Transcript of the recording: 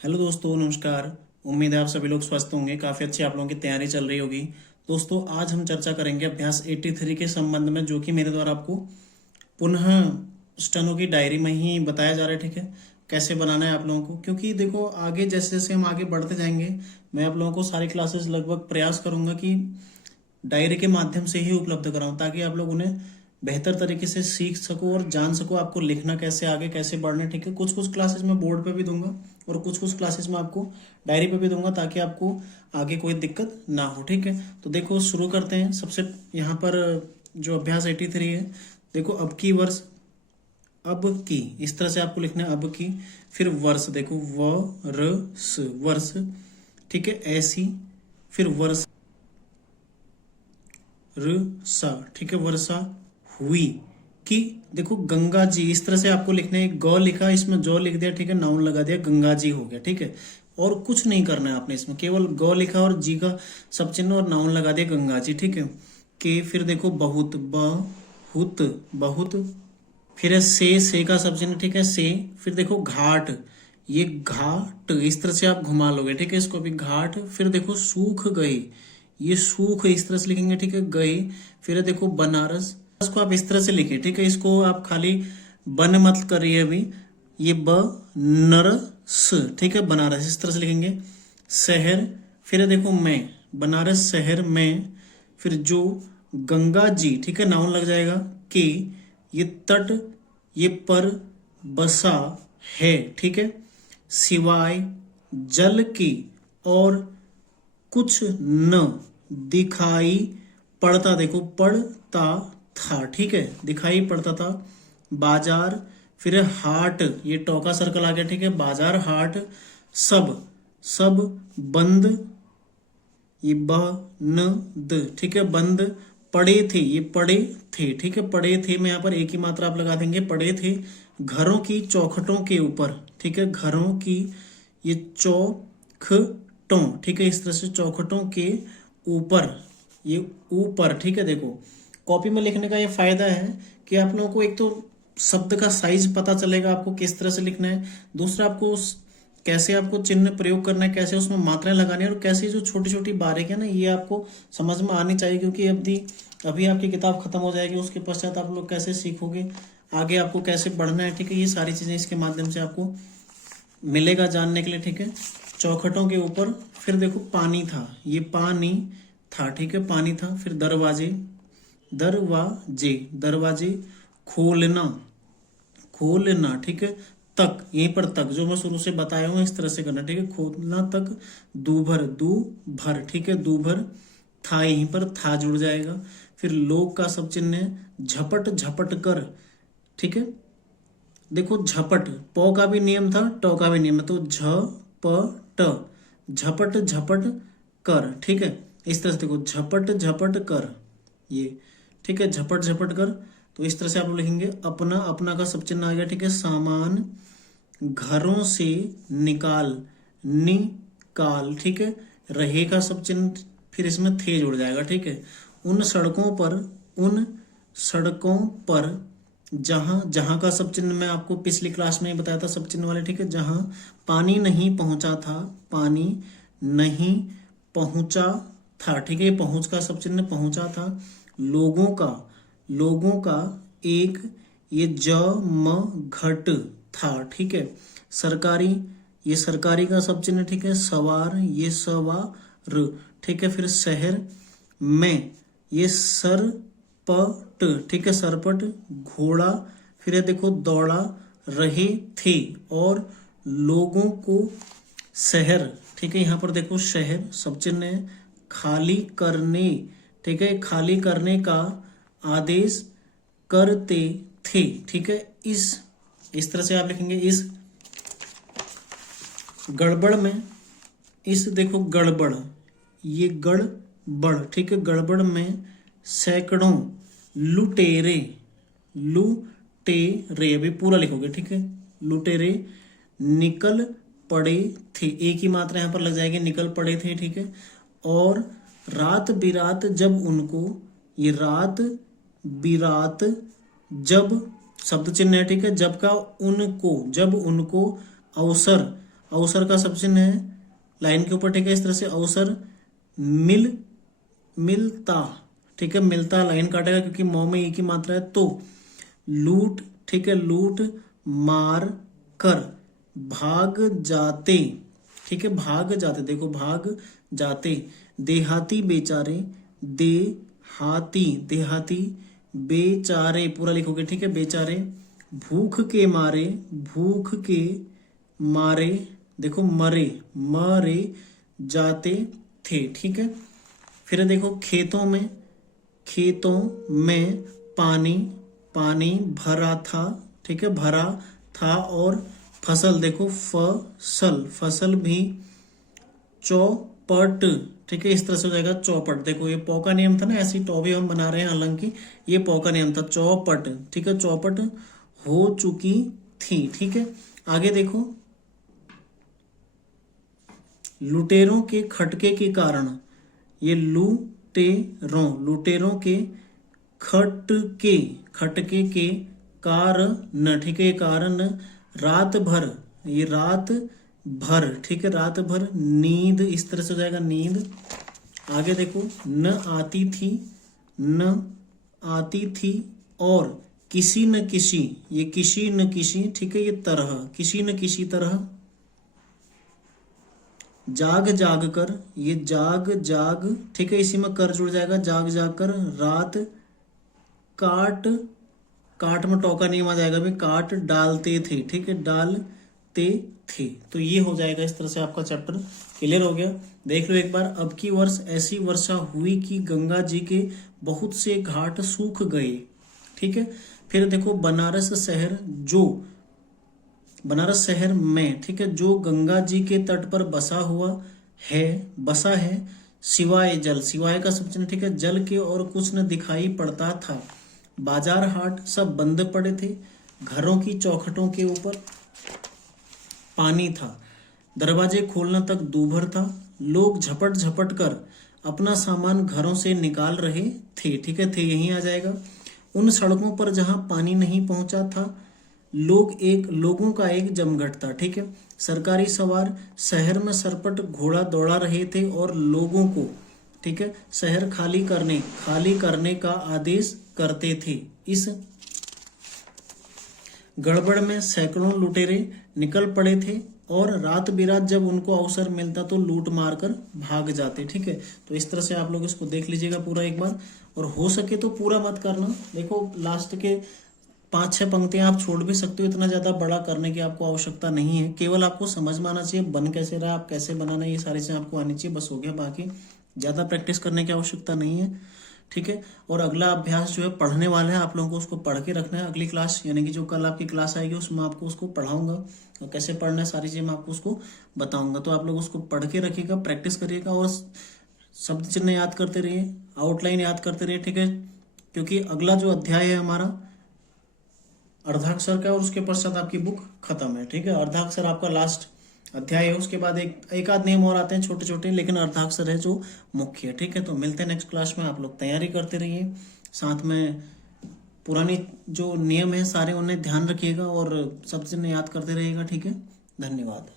Hello दोस्तों, नमस्कार। उम्मीद है आप सभी लोग स्वस्थ होंगे। काफ़ी अच्छी आप लोगों की तैयारी चल रही होगी। दोस्तों, आज हम चर्चा करेंगे अभ्यास 83 के संबंध में, जो कि मेरे द्वारा आपको पुनः स्टेनो की डायरी में ही बताया जा रहा है। ठीक है, कैसे बनाना है आप लोगों को, क्योंकि देखो आगे जैसे जैसे हम आगे बढ़ते जाएंगे, मैं आप लोगों को सारी क्लासेस लगभग प्रयास करूंगा कि डायरी के माध्यम से ही उपलब्ध कराऊं, ताकि आप लोग उन्हें बेहतर तरीके से सीख सको और जान सको आपको लिखना कैसे, आगे कैसे बढ़ना है। ठीक है, कुछ कुछ क्लासेस मैं बोर्ड पे भी दूंगा और कुछ कुछ क्लासेस में आपको डायरी पे भी दूंगा, ताकि आपको आगे कोई दिक्कत ना हो। ठीक है, तो देखो शुरू करते हैं। सबसे यहाँ पर जो अभ्यास 83 है, देखो अब की वर्ष, अब की इस तरह से आपको लिखना है, अब की। फिर वर्ष, देखो वर्ष, वर्ष। ठीक है, ऐसी। फिर वर्ष, सा। ठीक है, वर्षा हुई। कि देखो गंगा जी, इस तरह से आपको लिखना है। गौ लिखा, इसमें जो लिख दिया। ठीक है, नाउन लगा दिया, गंगा जी हो गया। ठीक है, और कुछ नहीं करना है आपने इसमें, केवल गौ लिखा और जी का सब चिन्ह और नाउन लगा दिया, गंगा जी। ठीक है, के फिर देखो बहुत, बहुत, बहुत। फिर है से का सब चिन्ह। ठीक है, से। फिर देखो घाट, ये घाट इस तरह से आप घुमा लोगे। ठीक है, इसको भी घाट। फिर देखो सूख गए, ये सूख इस तरह से लिखेंगे। ठीक है, गए। फिर है देखो बनारस, इसको आप इस तरह से लिखे। ठीक है, इसको आप खाली बन मत करिए अभी, ये ब नरस। ठीक है, बनारस इस तरह से लिखेंगे। शहर, फिर है देखो मैं, बनारस शहर में। फिर जो गंगा जी, ठीक है, नाउन लग जाएगा। के, ये तट, ये पर बसा है। ठीक है, सिवाय जल की और कुछ न दिखाई पड़ता, देखो पड़ता था। ठीक है, दिखाई पड़ता था। बाजार, फिर हाट, ये टोका सर्कल आ गया। ठीक है, बाजार हाट। सब, सब बंद, ये ब न द। ठीक है, बंद। पड़े थे, ये पड़े थे। ठीक है, पड़े थे में यहाँ पर एक ही मात्रा आप लगा देंगे, पड़े थे। घरों की चौखटों के ऊपर। ठीक है, घरों की, ये चौखटों। ठीक है, इस तरह से चौखटों के ऊपर, ये ऊपर। ठीक है, देखो कॉपी में लिखने का ये फायदा है कि आप लोगों को एक तो शब्द का साइज पता चलेगा, आपको किस तरह से लिखना है। दूसरा, आपको कैसे आपको चिन्ह प्रयोग करना है, कैसे उसमें मात्राएं लगानी है, और कैसे जो छोटी छोटी बारीकियां ना, ये आपको समझ में आनी चाहिए। क्योंकि अभी अभी आपकी किताब खत्म हो जाएगी, उसके पश्चात आप लोग कैसे सीखोगे, आगे आपको कैसे बढ़ना है। ठीक है, ये सारी चीजें इसके माध्यम से आपको मिलेगा जानने के लिए। ठीक है, चौखटों के ऊपर। फिर देखो पानी था, ये पानी था। ठीक है, पानी था। फिर दरवाजे, दरवाजे, दरवाजे। खोलना, खोलना। ठीक है, तक, यहीं पर तक जो मैं शुरू से बताया हूँ इस तरह से करना। ठीक है, खोलना तक। दूभर, दू भर। ठीक है, दूभर। था, यहीं पर था जुड़ जाएगा। फिर लोग का सब चिन्ह है, झपट, झपट कर। ठीक है, देखो झपट, पौ का भी नियम था, टो का भी नियम है, तो झ प ट, झपट झपट कर। ठीक है, इस तरह से देखो झपट झपट कर, ये। ठीक है, झपट झपट कर। तो इस तरह से आप लिखेंगे। अपना, अपना का सब चिन्ह आ गया। ठीक है, सामान घरों से निकाल, निकाल। ठीक है, रहे का सब चिन्ह, फिर इसमें थे जुड़ जाएगा। ठीक है, उन सड़कों पर, उन सड़कों पर जहां, जहां का सब चिन्ह मैं आपको पिछली क्लास में ही बताया था, सब चिन्ह वाले। ठीक है, जहां पानी नहीं पहुंचा था, पानी नहीं पहुंचा था। ठीक है, ये पहुंच का सब चिन्ह पहुंचा था। लोगों का, लोगों का एक, ये ज म घट था। ठीक है, सरकारी, ये सरकारी का सब चिन्ह। ठीक है, सवार, ये सवार। ठीक है, फिर शहर में, ये सर पट। ठीक है, सरपट। घोड़ा, फिर ये देखो दौड़ा रहे थे। और लोगों को शहर। ठीक है, यहाँ पर देखो शहर सब चिन्ह है। खाली करने, ठीक है, खाली करने का आदेश करते थे। ठीक है, इस तरह से आप लिखेंगे। इस गड़बड़ में, इस देखो गड़बड़, ये गड़बड़। ठीक है, गड़बड़ में सैकड़ों लुटेरे, लुटेरे अभी पूरा लिखोगे। ठीक है, लुटेरे निकल पड़े थे, एक ही मात्रा यहाँ पर लग जाएगी, निकल पड़े थे। ठीक है, और रात बिरात जब उनको, ये रात बिरात जब शब्द चिन्ह है। ठीक है, जब का उनको, जब उनको अवसर, अवसर का शब्द चिन्ह है लाइन के ऊपर, ठीक है, इस तरह से अवसर, मिलता, ठीक है, मिलता लाइन काटेगा क्योंकि मौ में ई की मात्रा है। तो लूट, ठीक है, लूट मार कर, भाग जाते, ठीक है, भाग जाते, देखो भाग जाते, देहाती बेचारे, देहाती बेचारे पूरा लिखोगे, ठीक है, बेचारे, भूख के मारे, भूख के मारे, देखो मरे, मरे जाते थे, ठीक है। फिर देखो खेतों में, खेतों में पानी, पानी भरा था, ठीक है, भरा था। और फसल, देखो फसल, फसल भी चौपट, ठीक है, इस तरह से हो जाएगा चौपट। देखो ये पौ का नियम था ना, ऐसी टॉ भी हम बना रहे हैं, हालांकि ये पौ का नियम था, चौपट, ठीक है, चौपट हो चुकी थी, ठीक है। आगे देखो, लुटेरों के खटके के कारण, ये लुटेरों के खटके, खटके के कारण, ठीक है, कारण रात भर, ये रात भर, ठीक है, रात भर नींद, इस तरह से हो जाएगा नींद। आगे देखो, न आती थी, न आती थी, और किसी न किसी, ये किसी न किसी, ठीक है, ये तरह, किसी न किसी तरह, जाग जाग कर, ये जाग जाग, ठीक है, इसी में कर जुड़ जाएगा, जाग जाग कर रात काट, काट में टोका नहीं आ जाएगा भी, काट डालते थे, ठीक है, डालते थे। तो ये हो जाएगा, इस तरह से आपका चैप्टर क्लियर हो गया। देख लो एक बार, अब की वर्ष ऐसी वर्षा हुई कि गंगा जी के बहुत से घाट सूख गए, ठीक है। फिर देखो, बनारस शहर जो, बनारस शहर में, ठीक है, जो गंगा जी के तट पर बसा है, सिवाय जल, सिवाय का सब चिन्ह, ठीक है, जल के और कुछ न दिखाई पड़ता था। बाजार हाट सब बंद पड़े थे, घरों की चौखटों के ऊपर पानी था, दरवाजे खोलना तक दूभर था, लोग झपट झपट कर अपना सामान घरों से निकाल रहे थे, ठीक है, थे यहीं आ जाएगा। उन सड़कों पर जहां पानी नहीं पहुंचा था, लोगों का एक जमघट था, ठीक है। सरकारी सवार शहर में सरपट घोड़ा दौड़ा रहे थे और लोगों को, ठीक है, शहर खाली करने का आदेश करते थे। इस गड़बड़ में सैकड़ों लुटेरे निकल पड़े थे और रात बिरात जब उनको अवसर मिलता तो लूट मार कर भाग जाते, ठीक है। तो इस तरह से आप लोग इसको देख लीजिएगा पूरा एक बार, और हो सके तो पूरा मत करना। देखो लास्ट के 5-6 पंक्तियां आप छोड़ भी सकते हो, इतना ज्यादा बड़ा करने की आपको आवश्यकता नहीं है, केवल आपको समझ में आना चाहिए बन कैसे रहा, आप कैसे बनाना, ये सारी चीजें आपको आनी चाहिए, बस हो गया। बाकी ज्यादा प्रैक्टिस करने की आवश्यकता नहीं है, ठीक है। और अगला अभ्यास जो है पढ़ने वाला है, आप लोगों को उसको पढ़ के रखना है। अगली क्लास यानी कि जो कल आपकी क्लास आएगी उसमें आपको उसको पढ़ाऊंगा और कैसे पढ़ना है सारी चीजें मैं आपको उसको बताऊंगा। तो आप लोग उसको पढ़ के रखिएगा, प्रैक्टिस करिएगा और शब्द चिन्ह याद करते रहिए, आउटलाइन याद करते रहिए, ठीक है। क्योंकि अगला जो अध्याय है हमारा अर्धाक्षर का, और उसके पश्चात आपकी बुक खत्म है, ठीक है। अर्धाक्षर आपका लास्ट अध्याय है, उसके बाद एक आध नियम और आते हैं छोटे छोटे, लेकिन अर्धाक्षर है जो मुख्य है, ठीक है। तो मिलते हैं नेक्स्ट क्लास में, आप लोग तैयारी करते रहिए, साथ में पुरानी जो नियम है सारे उन्हें ध्यान रखिएगा और सब चीजें याद करते रहिएगा, ठीक है। धन्यवाद।